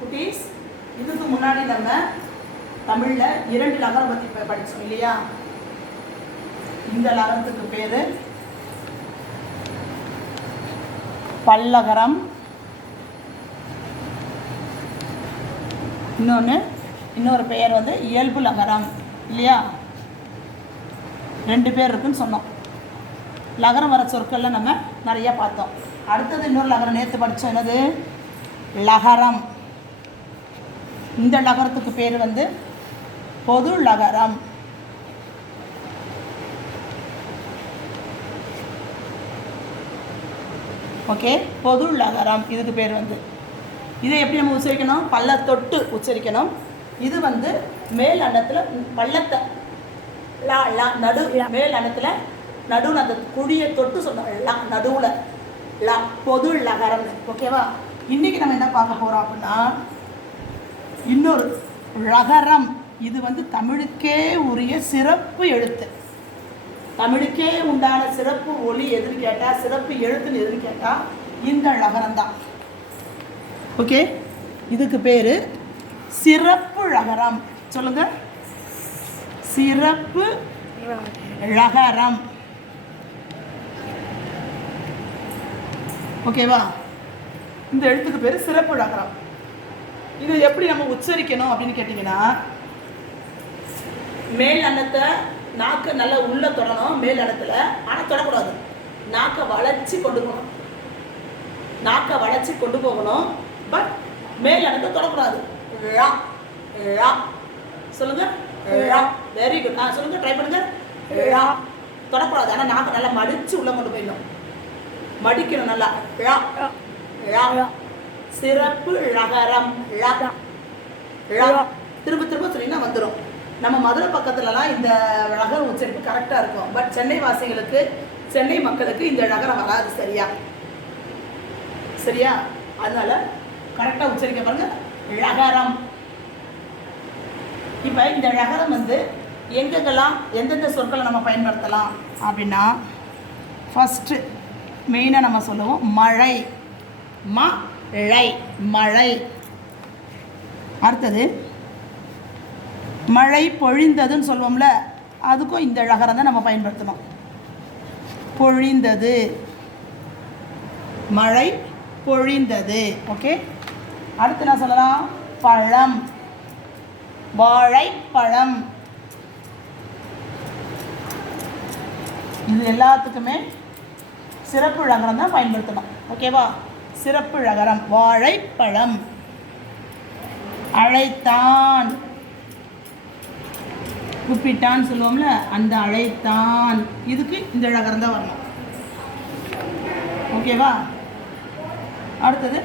குட்டீஸ் இதுக்கு முன்னாடி நம்ம தமிழில் இரண்டு லகரம் பற்றி ப- படிச்சோம் இல்லையா? இந்த லகரத்துக்கு பேர் பல்லகரம். இன்னொன்று இன்னொரு பெயர் வந்து இயல்பு லகரம் இல்லையா? ரெண்டு பேர் இருக்குன்னு சொன்னோம். லகரம் வர சொற்களில் நம்ம நிறையா பார்த்தோம். அடுத்தது இன்னொரு லகரம் நேற்று படித்தோம் என்னது? லகரம். இந்த நகரத்துக்கு பேர் வந்து பொது நகரம். ஓகே பொது நகரம். இதுக்கு பேர் வந்து. இதை எப்படி நம்ம உச்சரிக்கணும்? பள்ளத்தொட்டு உச்சரிக்கணும். இது வந்து மேல் அன்னத்தில் பள்ளத்தை லா லா நடு மேல் அன்னத்தில் நடுவில் அந்த குழியை தொட்டு சொன்னோம் லா நடுவில். லா பொது லகரம்னு ஓகேவா? இன்றைக்கி நம்ம என்ன பார்க்க போகிறோம் அப்படின்னா இன்னொரு ழகரம் இது வந்து தமிழுக்கே உரிய சிறப்பு எழுத்து. தமிழுக்கே உண்டான சிறப்பு ஒளி எதுன்னு கேட்டால் சிறப்பு எழுத்துன்னு எதுன்னு கேட்டால் இந்த ழகரம் தான் ஓகே? இதுக்கு பேர் சிறப்பு ழகரம் சொல்லுங்க. சிறப்பு ழகரம் ஓகேவா? இந்த எழுத்துக்கு பேர் சிறப்பு ழகரம் இது எப்படி நம்ம உச்சரிக்கணும் அப்படின்னு கேட்டிங்கன்னா மேல் அன்னத்தை நாக்கு நல்லா உள்ள தொடணும் மேல் அன்னத்தில். ஆனால் தொடக்கூடாது. நாக்கை வளைச்சி கொண்டு போகணும். நாக்கை வளைச்சி கொண்டு போகணும். பட் மேல் அன்னத்தை தொடக்கூடாது. ழா ழா சொல்லுங்க. ழா வெரி குட் ஆ சொல்லுங்க ட்ரை பண்ணுங்க. ழா தொடக்கூடாது. ஆனால் நாக்கை நல்லா மடிச்சு உள்ள கொண்டு போயிடணும். மடிக்கணும் நல்லா. ழா ழா சிறப்பு ழகரம் திரும்ப திரும்ப சொன்னீங்கன்னா வந்துடும் நம்ம மதுரை பக்கத்துலலாம் இந்த ழகரம் உச்சரிப்பு கரெக்டாக இருக்கும். பட் சென்னை வாசிகளுக்கு சென்னை மக்களுக்கு இந்த ழகரம் வராது சரியா? சரியா? அதனால கரெக்டாக உச்சரிக்க பாருங்க. ழகரம் இப்போ இந்த ழகரம் வந்து எங்கெங்கெல்லாம் எந்தெந்த சொற்களை நம்ம பயன்படுத்தலாம் அப்படின்னா ஃபஸ்ட்டு மெயினாக நம்ம சொல்லுவோம் மழை. ழை மழை. அடுத்தது மழை பொழிந்ததுன்னு சொல்லுவோம்ல அதுக்கும் இந்த ழகரம் தான் நம்ம பயன்படுத்தணும். பொழிந்தது. மழை பொழிந்தது. ஓகே? அடுத்து என்ன சொல்லலாம்? பழம். வாழைப்பழம். இது எல்லாத்துக்குமே சிறப்பு ழகரம் தான் பயன்படுத்தணும். ஓகேவா? சிறப்பு ழகரம் வாழைப்பழம். அழைத்தான். கூப்பிட்டான்னு சொல்லுவோம்ல அந்த அழைத்தான். இதுக்கு இந்த ழகரம் தான் வரணும். ஓகேவா அடுத்தது.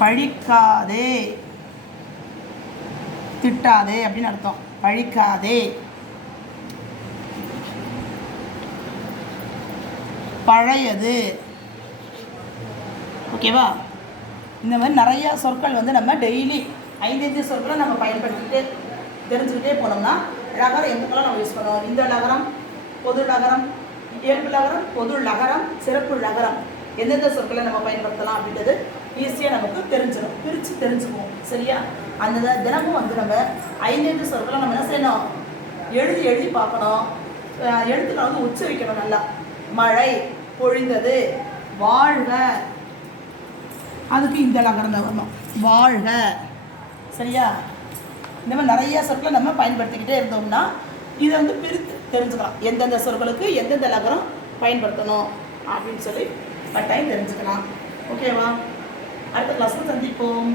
பழிக்காதே. திட்டாதே அப்படின்னு அர்த்தம். பழிக்காதே. பழையது. ஓகேவா இந்த மாதிரி நிறையா சொற்கள் வந்து நம்ம டெய்லி ஐந்தஞ்சு சொற்களை நம்ம பயன்படுத்திக்கிட்டு தெரிஞ்சுக்கிட்டே போனோம்னா லகரம் எதுக்கெல்லாம் நம்ம யூஸ் பண்ணுவோம்? இந்த லகரம் பொது லகரம் இயல்பு லகரம் பொது லகரம் சிறப்பு லகரம். எந்தெந்த சொற்களை நம்ம பயன்படுத்தலாம் அப்படின்றது ஈஸியாக நமக்கு தெரிஞ்சிடும். பிரித்து தெரிஞ்சுக்குவோம். சரியா? அந்த தினமும் வந்து நம்ம ஐந்தஞ்சு சொற்களை நம்ம என்ன செய்யணும்? எழுதி எழுதி பார்க்கணும். எழுத்துக்களை வந்து உச்சரிக்கணும் நல்லா. மழை பொழிந்தது. வாழ்க. அதுக்கு இந்த லகரம் தான் வரணும். வாழ்க. சரியா? இந்த மாதிரி நிறைய சொற்களை நம்ம பயன்படுத்திக்கிட்டே இருந்தோம்னா இதை வந்து பிரித்து தெரிஞ்சுக்கலாம். எந்தெந்த சொற்களுக்கு எந்தெந்த லகரம் பயன்படுத்தணும் அப்படின்னு சொல்லி கட்டாயம் தெரிஞ்சுக்கலாம். ஓகேவா அடுத்த கிளாஸில் சந்திப்போம்.